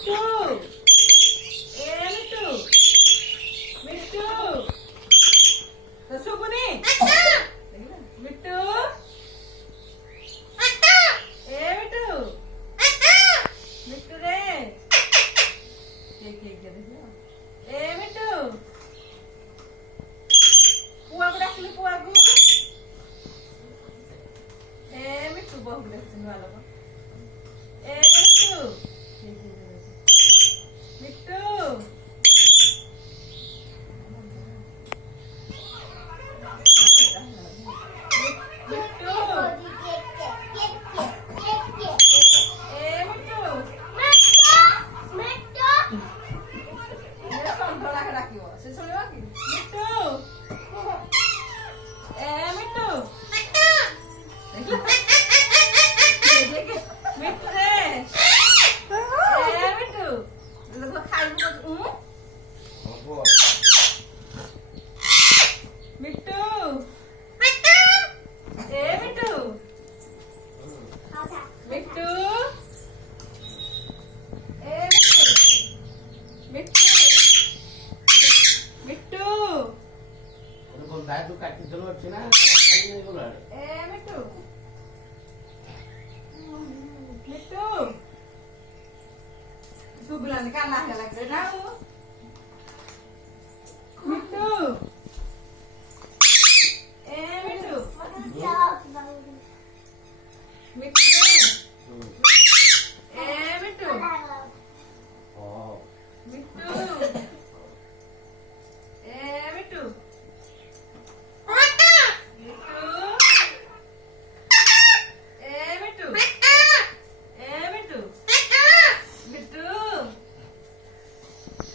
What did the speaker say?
మిట్టు ఏ మిట్టు మిట్టు సుగుని మిట్టు ఏ మిట్టు మిట్టు రే ఏ మిట్టు పువ్వు రాకలి పువ్వు ఏ మిట్టు బాగుంది వచ్చింది వాళ్ళకు ఏ మిట్టు మిట్టు మిట్టు ఏ మిట్టు సంతోలా రాకివో శిశులు మిట్టు ఏ మిట్టు మిట్టు రే ఏ మిట్టు খাইবো মিট্টু এ মিট্টু মিট্টু এ মিট্টু মিট্টু কোন দায় তো কাটতে চলে যাচ্ছে না কাটি নেই বলে এ মিট্টু মিট্টু সুবলানি কান্না লাগবে না মিট্টু এ মিট্টু মিট্টু